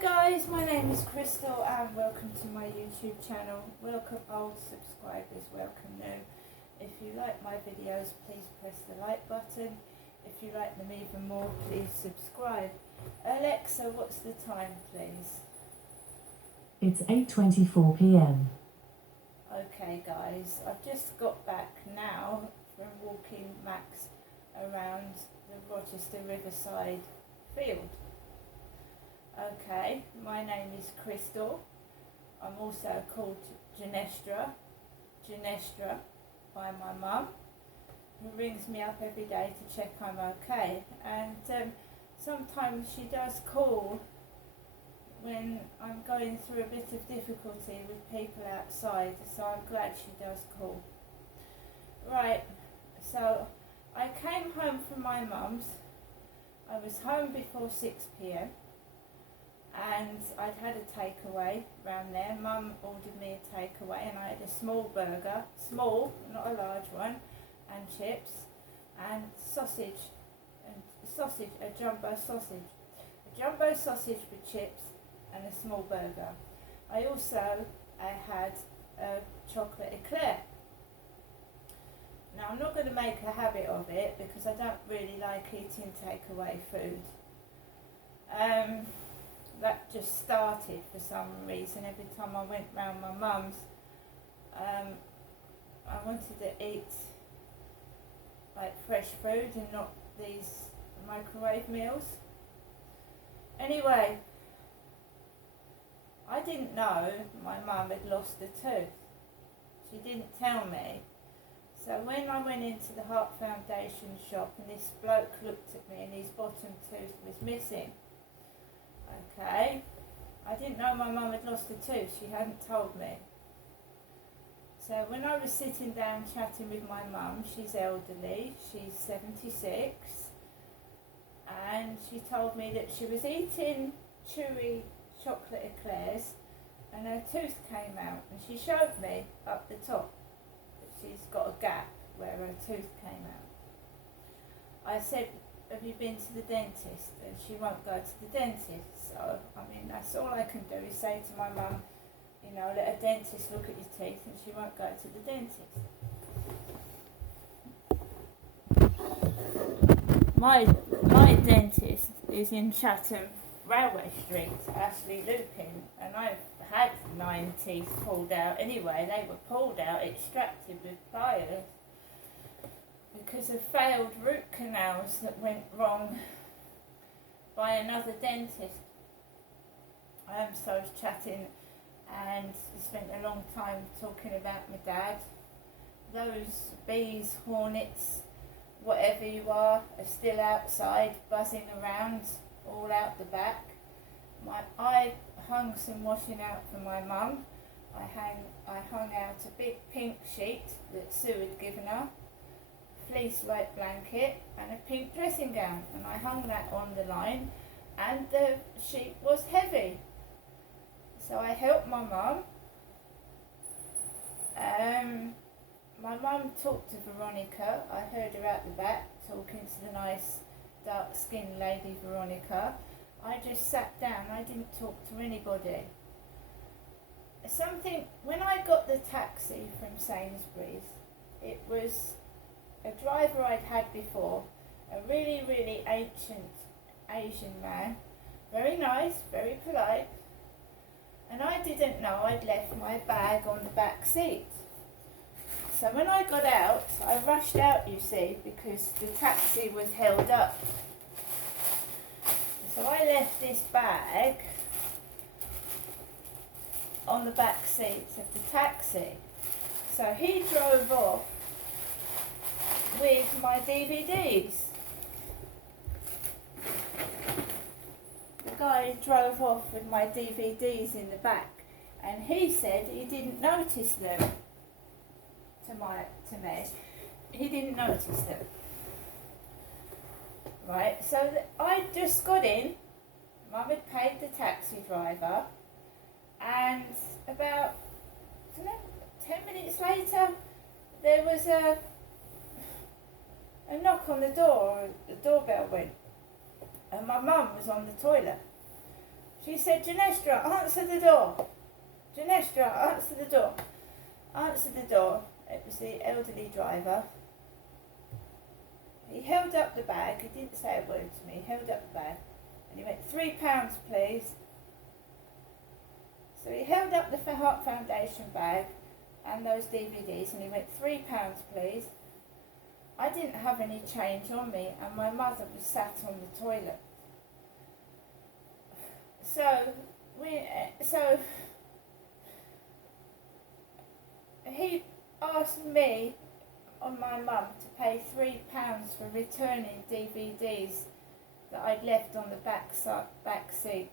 guys, my name is Crystal and welcome to my YouTube channel. Welcome old subscribers, welcome new. If you like my videos, please press the like button. If you like them even more, please subscribe. Alexa, what's the time, please? It's 8:24 p.m. Okay guys, I've just got back now from walking Max around the Rochester Riverside field. Okay, my name is Crystal. I'm also called Genestra by my mum, who rings me up every day to check I'm okay. And sometimes she does call when I'm going through a bit of difficulty with people outside, so I'm glad she does call. Right, so I came home from my mum's. I was home before 6 p.m. and I'd had a takeaway round there. Mum ordered me a takeaway and I had a small burger, small, not a large one, and chips and sausage, a jumbo sausage with chips and a small burger. I also had a chocolate eclair. Now I'm not going to make a habit of it because I don't really like eating takeaway food. That just started for some reason. Every time I went round my mum's, I wanted to eat like fresh food and not these microwave meals. Anyway, I didn't know my mum had lost a tooth. She didn't tell me. So when I went into the Heart Foundation shop and this bloke looked at me and his bottom tooth was missing. Okay, I didn't know my mum had lost a tooth, she hadn't told me. So when I was sitting down chatting with my mum, she's elderly, she's 76, and she told me that she was eating chewy chocolate eclairs and her tooth came out, and she showed me up the top that she's got a gap where her tooth came out. I said, have you been to the dentist? And she won't go to the dentist. So, I mean, that's all I can do is say to my mum, you know, let a dentist look at your teeth, and she won't go to the dentist. My dentist is in Chatham Railway Street, Ashley Lupin, and I've had 9 teeth pulled out anyway. They were pulled out, extracted with pliers, because of failed root canals that went wrong by another dentist. So I was chatting and spent a long time talking about my dad. Those bees, hornets, whatever you are still outside buzzing around all out the back. I hung some washing out for my mum. I hung out a big pink sheet that Sue had given her, fleece white blanket and a pink dressing gown, and I hung that on the line, and the sheet was heavy, so I helped my mum. My mum talked to Veronica. I heard her out the back talking to the nice dark skinned lady Veronica. I just sat down, I didn't talk to anybody. When I got the taxi from Sainsbury's, it was a driver I'd had before, a really, really ancient Asian man, very nice, very polite, and I didn't know I'd left my bag on the back seat. So when I got out, I rushed out, you see, because the taxi was held up. So I left this bag on the back seat of the taxi. So he drove off with my DVDs. The guy drove off with my DVDs in the back, and he said he didn't notice them to me. He didn't notice them. Right, so I just got in, Mum had paid the taxi driver, and about 10 minutes later there was a knock on the door, the doorbell went, and my mum was on the toilet. She said, Janestra, answer the door. Janestra, answer the door. Answered the door. It was the elderly driver. He held up the bag. He didn't say a word to me. He held up the bag. And he went, £3, please. So he held up the Heart Foundation bag and those DVDs and he went, £3, please. I didn't have any change on me and my mother was sat on the toilet. So he asked me and my mum to pay £3 for returning DVDs that I'd left on the back seat.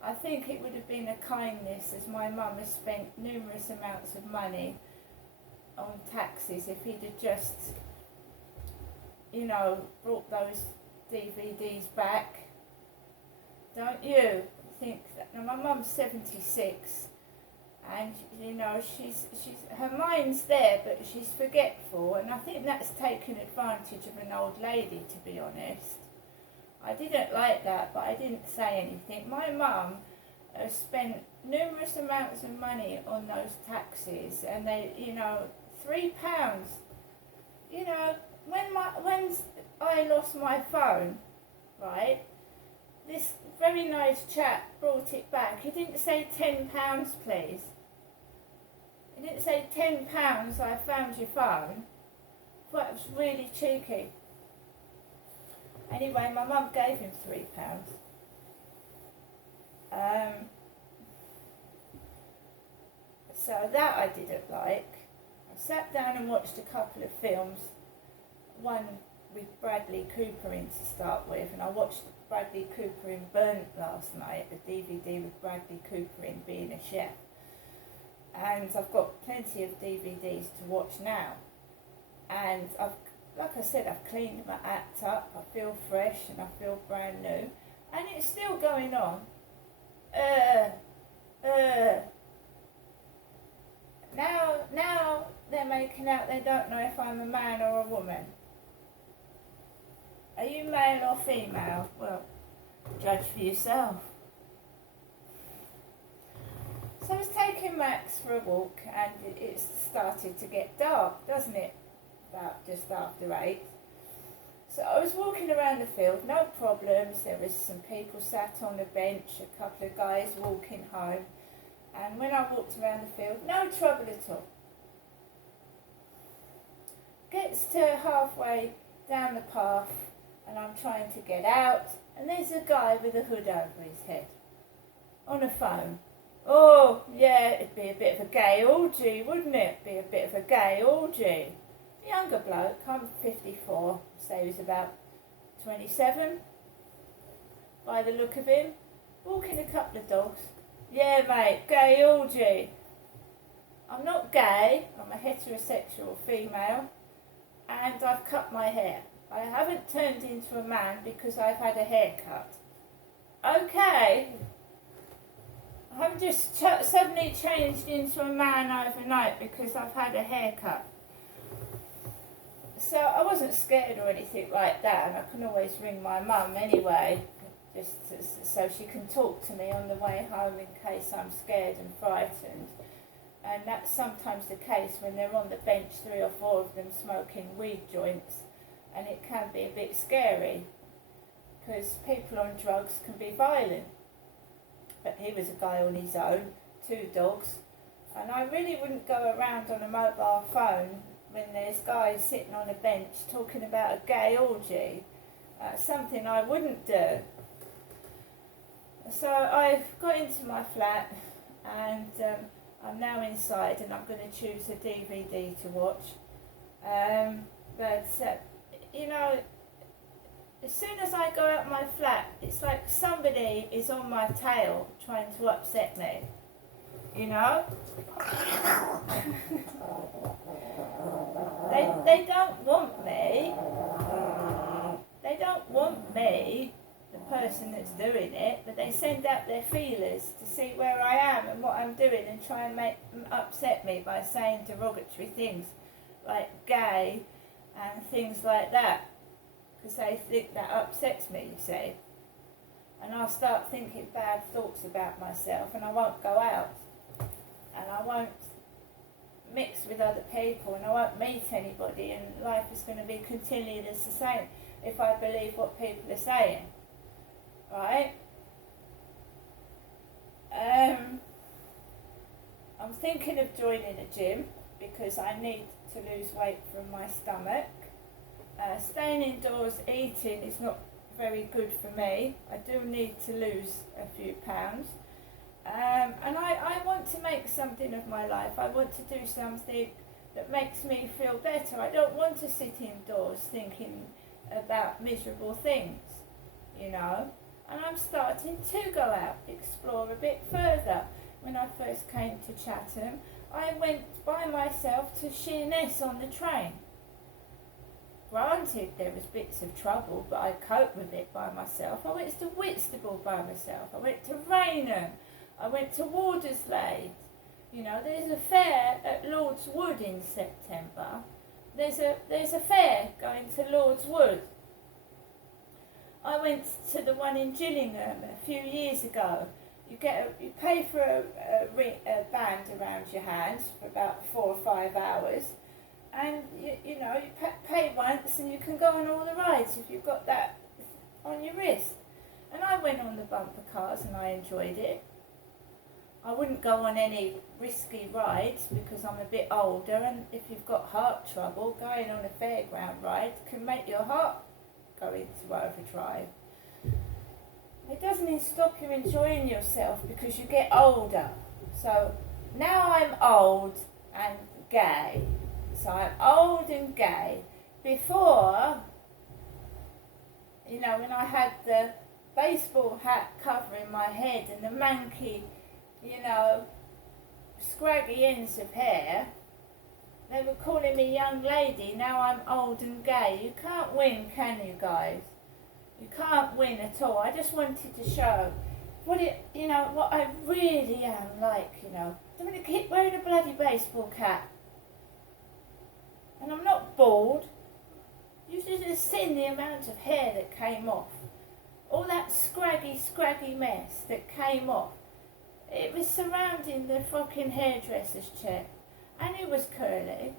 I think it would have been a kindness, as my mum has spent numerous amounts of money on taxis, if he'd have just, brought those DVDs back. Don't you think that? Now, my mum's 76 and, she's her mind's there, but she's forgetful, and I think that's taken advantage of an old lady, to be honest. I didn't like that, but I didn't say anything. My mum has spent numerous amounts of money on those taxis, and they, £3. When I lost my phone, right, this very nice chap brought it back. He didn't say £10, please. He didn't say £10, I found your phone. I thought it was really cheeky. Anyway, my mum gave him £3. So that I didn't like. I sat down and watched a couple of films. One with Bradley Cooper in to start with, and I watched Bradley Cooper in Burnt last night, a DVD with Bradley Cooper in being a chef. And I've got plenty of DVDs to watch now. And like I said, I've cleaned my act up, I feel fresh and I feel brand new. And it's still going on. Now they're making out they don't know if I'm a man or a woman. Are you male or female? Well, judge for yourself. So I was taking Max for a walk and it's started to get dark, doesn't it? About just after 8. So I was walking around the field, no problems. There was some people sat on a bench, a couple of guys walking home. And when I walked around the field, no trouble at all. Gets to halfway down the path and I'm trying to get out, and there's a guy with a hood over his head on a phone. Oh, yeah, it'd be a bit of a gay orgy, wouldn't it? Be a bit of a gay orgy. A younger bloke, I'm 54, so he was about 27, by the look of him, walking a couple of dogs. Yeah, mate, gay orgy. I'm not gay, I'm a heterosexual female, and I've cut my hair. I haven't turned into a man because I've had a haircut. Okay. I haven't just suddenly changed into a man overnight because I've had a haircut. So I wasn't scared or anything like that, and I can always ring my mum anyway, just so she can talk to me on the way home in case I'm scared and frightened. And that's sometimes the case when they're on the bench, 3 or 4 of them smoking weed joints, and it can be a bit scary because people on drugs can be violent. But he was a guy on his own, 2 dogs, and I really wouldn't go around on a mobile phone when there's guys sitting on a bench talking about a gay orgy. Something I wouldn't do. So I've got into my flat and I'm now inside and I'm going to choose a DVD to watch. As soon as I go out my flat, it's like somebody is on my tail trying to upset me, They don't want me. They don't want me, the person that's doing it, but they send out their feelers to see where I am and what I'm doing and try and upset me by saying derogatory things like gay and things like that. Because they think that upsets me, you see. and I'll start thinking bad thoughts about myself, and I won't go out, and I won't mix with other people, and I won't meet anybody, and life is going to be continually the same if I believe what people are saying, right? I'm thinking of joining a gym because I need to lose weight from my stomach. Staying indoors eating is not very good for me. I do need to lose a few pounds. And I want to make something of my life. I want to do something that makes me feel better. I don't want to sit indoors thinking about miserable things, you know. And I'm starting to go out, explore a bit further. When I first came to Chatham, I went by myself to Sheerness on the train. Granted, there was bits of trouble, but I coped with it by myself. I went to Whitstable by myself. I went to Raynham. I went to Walderslade. You know, there's a fair at Lord's Wood in September. There's a fair going to Lord's Wood. I went to the one in Gillingham a few years ago. You pay for a band around your hands for about 4 or 5 hours, and you pay once and you can go on all the rides if you've got that on your wrist. And I went on the bumper cars and I enjoyed it. I wouldn't go on any risky rides because I'm a bit older, and if you've got heart trouble, going on a fairground ride can make your heart go into overdrive. It doesn't stop you enjoying yourself because you get older. So now I'm old and gay. So I'm old and gay. Before, when I had the baseball hat covering my head and the manky, scraggy ends of hair, they were calling me young lady. Now I'm old and gay. You can't win, can you guys? You can't win at all. I just wanted to show what I really am like, I'm going to keep wearing a bloody baseball cap. And I'm not bald. You should have seen the amount of hair that came off. All that scraggy mess that came off. It was surrounding the fucking hairdresser's chair. And it was curly.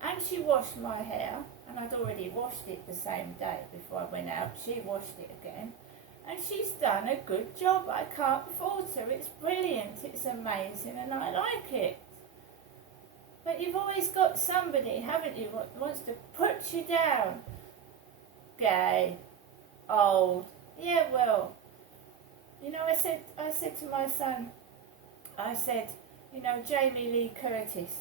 And she washed my hair. And I'd already washed it the same day before I went out. She washed it again. And she's done a good job. I can't fault her. It's brilliant. It's amazing. And I like it. But you've always got somebody, haven't you, that wants to put you down. Gay. Old. Yeah, well. I said to my son, Jamie Lee Curtis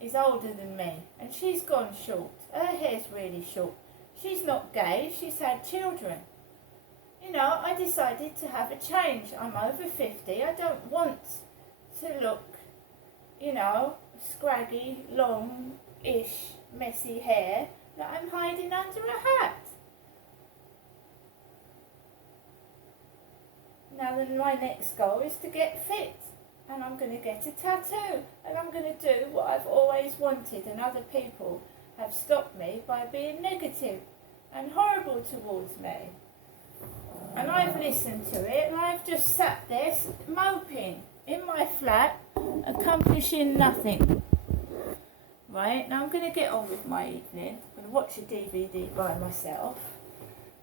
is older than me, and she's gone short. Her hair's really short. She's not gay, she's had children. I decided to have a change. I'm over 50. I don't want to look, scraggy, long-ish, messy hair that I'm hiding under a hat. Now then, my next goal is to get fit. And I'm going to get a tattoo, and I'm going to do what I've always wanted, and other people have stopped me by being negative and horrible towards me. And I've listened to it, and I've just sat there moping in my flat, accomplishing nothing. Right, now I'm going to get on with my evening. I'm going to watch a DVD by myself,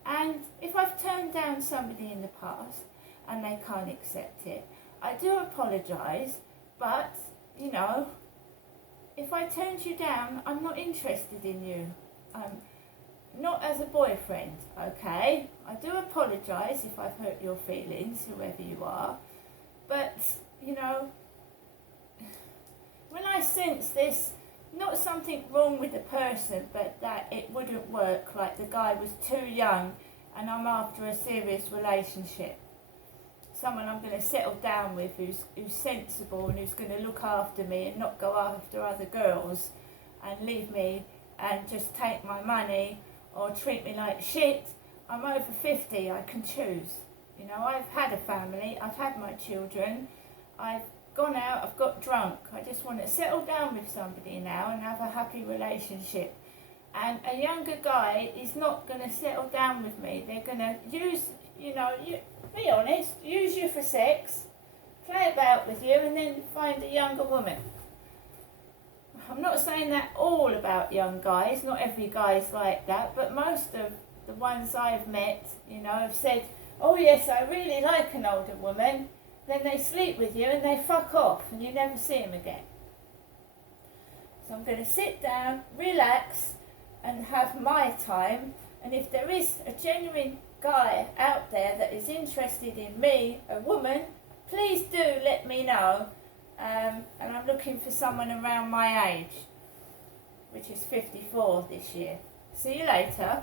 and if I've turned down somebody in the past and they can't accept it, I do apologise, but, if I turned you down, I'm not interested in you. Not as a boyfriend, okay? I do apologise if I've hurt your feelings, whoever you are. But, when I sense there's not something wrong with the person, but that it wouldn't work, like the guy was too young and I'm after a serious relationship. Someone I'm going to settle down with who's sensible and who's going to look after me and not go after other girls and leave me and just take my money or treat me like shit. I'm over 50, I can choose. I've had a family, I've had my children, I've gone out, I've got drunk. I just want to settle down with somebody now and have a happy relationship. And a younger guy is not going to settle down with me. They're going to use, be honest, use you for sex, play about with you, and then find a younger woman. I'm not saying that all about young guys, not every guy's like that, but most of the ones I've met, have said, oh yes, I really like an older woman, then they sleep with you and they fuck off and you never see them again. So I'm going to sit down, relax, and have my time, and if there is a genuine guy out there that is interested in me, a woman, please do let me know. And I'm looking for someone around my age, which is 54 this year. See you later.